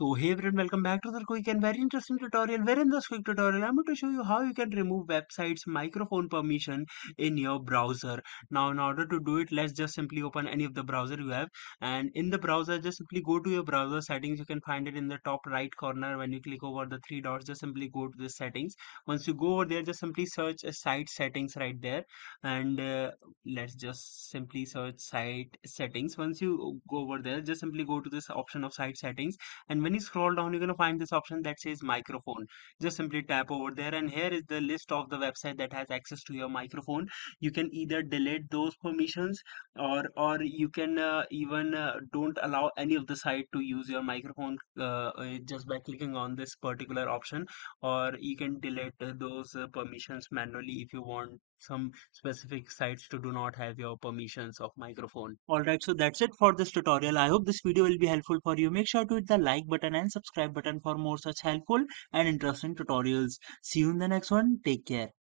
So hey everyone, welcome back to the quick and very interesting tutorial. Where in this quick tutorial I'm going to show you how you can remove websites microphone permission in your browser. Now in order to do it, let's just simply open any of the browser you have, and in the browser just simply go to your browser settings. You can find it in the top right corner. When you click over the three dots, just simply go to the settings. Once you go over there, just simply search site settings right there, and let's just simply search site settings. Once you go over there, just simply go to this option of site settings, and when you scroll down, you're going to find this option that says microphone. Just simply tap over there, and here is the list of the website that has access to your microphone. You can either delete those permissions, or you can even don't allow any of the site to use your microphone just by clicking on this particular option, or you can delete those permissions manually if you want some specific sites to do not have your permissions of microphone. Alright, so that's it for this tutorial. I hope this video will be helpful for you. Make sure to hit the like button and subscribe button for more such helpful and interesting tutorials. See you in the next one. Take care.